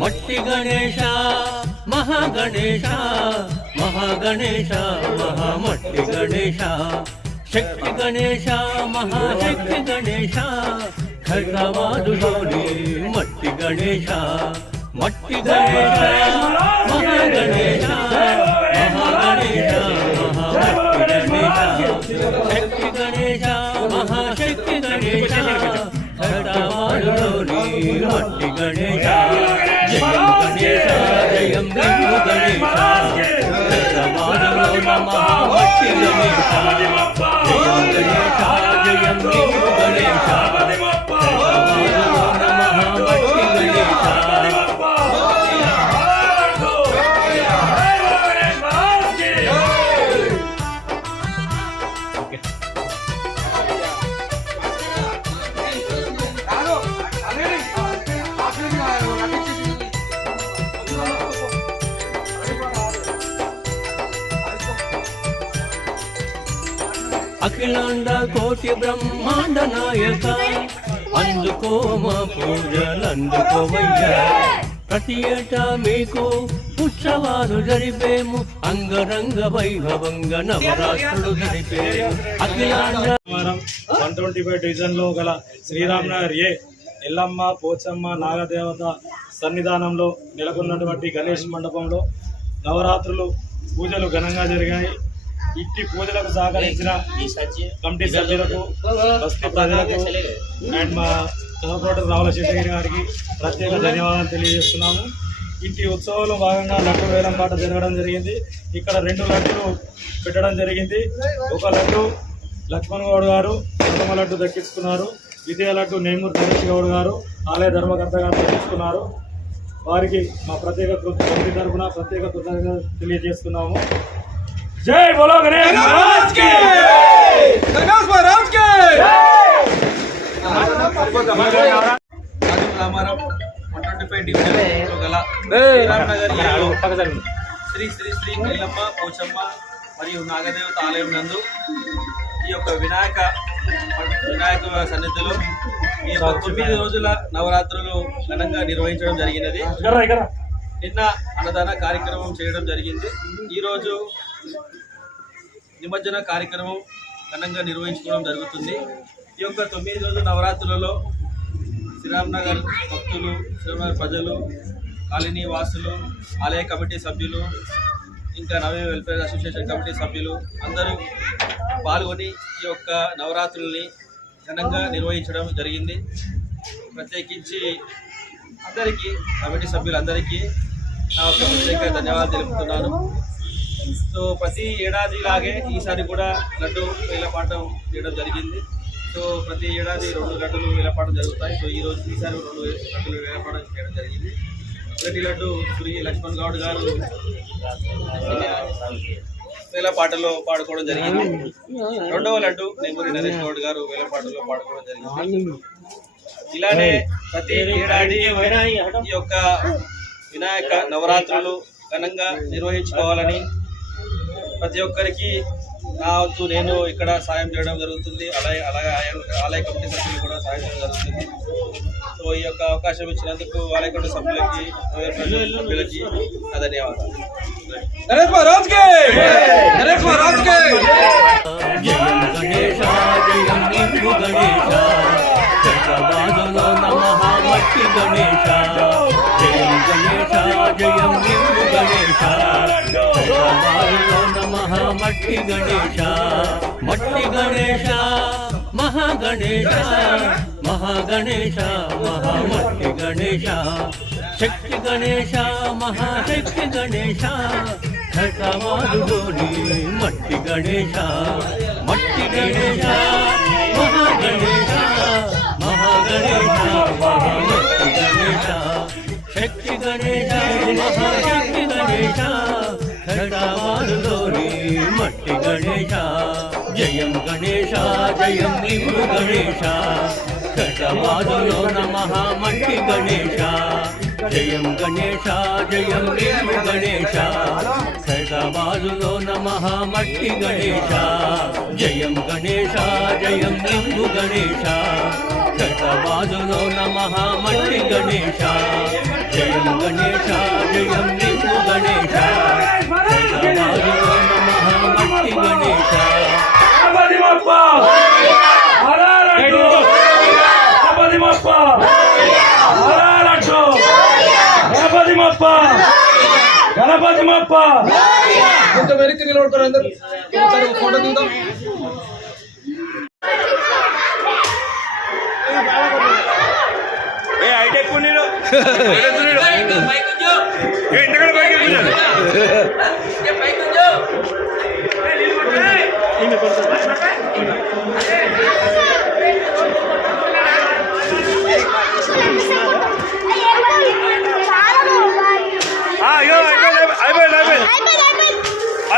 మట్టి గణేశ మహాగణేశ మహాగణేశ మహామట్టి గణేశ శక్తి గణేశ మహాశక్తి గణేశ ఖడ్గవాదులోని మట్టి గణేశ మట్టి గణేశ మహాగణేశ మహాగణేశ మహామట్టి గణేశ శక్తి గణేశ మహాశక్తి గణేశ ఖడ్గవాదులోని మట్టి గణేశ జయం గణేశ జయం లింగు గణేశ సమానలో మహామట్టి గణేశ జయం గణేశ జయం లింగు గణేశ సమానలో మహామట్టి గణేశ అఖిలాండ కోటి బ్రహ్మాండ నాయక అందుకో మా పూజలందుకోవయ్యా ప్రతి ఏటా మీకు ఉత్సవాలు జరిపేము అంగరంగ వైభవంగా నవరాత్రులు జరిపేము అఖిలాండ 125 డివిజన్ లో గల శ్రీరామ్ నగర్ ఏ ఎల్లమ్మ పోచమ్మ నాగదేవత సన్నిధానంలో నెలకొన్నటువంటి గణేష్ మండపంలో నవరాత్రులు పూజలు ఘనంగా జరిగాయి. ఇట్టి పూజలకు సహకరించిన కమిటీ సభ్యులకు బస్తీ ప్రజలకు అండ్ మా సహప్రోటర్ రావుల శెట్టగిరి గారికి ప్రత్యేక ధన్యవాదాలు తెలియజేస్తున్నాము. ఇంటి ఉత్సవంలో భాగంగా లడ్డు వేలం పాట జరగడం జరిగింది. ఇక్కడ 2 లడ్డులు పెట్టడం జరిగింది. ఒక లడ్డు లక్ష్మణ్ గౌడ్ గారు ప్రథమ లడ్డు దక్కించుకున్నారు. ద్వితీయ లడ్డు నేమూరు నరేష్ గౌడ్ గారు ఆలయ ధర్మకర్త గారు దక్కించుకున్నారు. వారికి మా ప్రత్యేక కమిటీ తరఫున ప్రత్యేక కృతజ్ఞతలు తెలియజేస్తున్నాము. జై బోలో గణేష్ మహారాజ్ కి గణేష్ మహారాజ్ కి రామారావు 125 డివిజన్ లో గల శ్రీరామ్ నగర్ శ్రీ శ్రీ శ్రీ ఎల్లమ్మ పోచమ్మ మరియు నాగదేవత ఆలయం నందు ఈ యొక్క వినాయక సన్నిధిలో ఈ యొక్క 9 రోజుల నవరాత్రులు ఘనంగా నిర్వహించడం జరిగినది. నిన్న అన్నదాన కార్యక్రమం చేయడం జరిగింది. ఈరోజు నిమజ్జన కార్యక్రమం ఘనంగా నిర్వహించుకోవడం జరుగుతుంది. ఈ యొక్క 9 రోజుల నవరాత్రులలో శ్రీరామ్ నగర్ భక్తులు, శ్రీరామ్ నగర్ ప్రజలు, కాలనీ వాసులు, ఆలయ కమిటీ సభ్యులు, ఇంకా నవీ వెల్ఫేర్ అసోసియేషన్ కమిటీ సభ్యులు అందరూ పాల్గొని ఈ యొక్క నవరాత్రుల్ని ఘనంగా నిర్వహించడం జరిగింది. ప్రత్యేకించి అందరికీ కమిటీ సభ్యులందరికీ నా ఒక ప్రత్యేక ధన్యవాదాలు తెలుపుతున్నాను. సో ప్రతి ఏడాది లాగే ఈసారి కూడా లడ్డు వేలపాటం చేయడం జరిగింది. సో ప్రతి ఏడాది 2 లడ్డులు వేలపాటం జరుగుతాయి. సో ఈసారి 2 లడ్డులు వేలపాటం చేయడం జరిగింది. మొదటి లడ్డు శ్రీ లక్ష్మణ్ గౌడ్ గారు వేలపాటలో పాడుకోవడం జరిగింది. 2వ లడ్డు నేమూరి నరేష్ గౌడ్ గారు వేలపాటలో పాడుకోవడం జరిగింది. ఇలానే ప్రతి ఏడాది ఈ యొక్క వినాయక నవరాత్రులు ఘనంగా నిర్వహించుకోవాలని ప్రతి ఒక్కరికి నా వంతు నేను ఇక్కడ సాయం చేయడం జరుగుతుంది. అలాగే ఆలయ కమిటీ సభ్యులు కూడా సాయం చేయడం జరుగుతుంది. సో ఈ యొక్క అవకాశం ఇచ్చినందుకు ఆలయ కమిటీ సభ్యులకి సభ్యులకి నా ధన్యవాదాలు. మట్టి గణేశ మట్టి గణేశ మహాగణేశ మహాగణేశ మహామట్టి గణేశ శక్తి గణేశ మహాశక్తి గణేశ ఖడ్గవాదులోని మట్టి గణేశ మట్టి గణేశ మహాగణేశ మహాగణేశ మహామట్టి గణేశ శక్తి గణేశ మహాశక్తి గణేశ ఖడ్గవాదులోని మట్టి గణేశ జయం గణేశ జయం నీవు గణేశ ఘటవాదులో నమః మట్టి గణేశ జయం గణేశ జయం నీవు గణేశ ఘటవాదులో నమః మట్టి గణేశ జయం గణేశ జయం నీవు గణేశ ఘటవాదులో నమః మట్టి గణేశ జయం గణేశ జయం నీవు గణేశ ఘటవాదులో నమః మట్టి గణేశ గణపతి బప్ప హరహరటు గణపతి బప్ప హరహరటు గణపతి బప్ప గణపతి బప్ప కొంచెం వెనక్కి నిలబడతారు అందరూ ఒకసారి ఒక ఫోటో దిగుదాం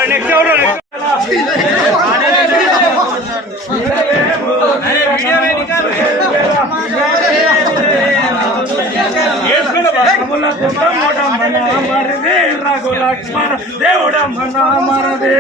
నెక్స్ట్ ఎవరు లక్ష్మణ దేవుడమ్మన మరదే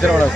चलो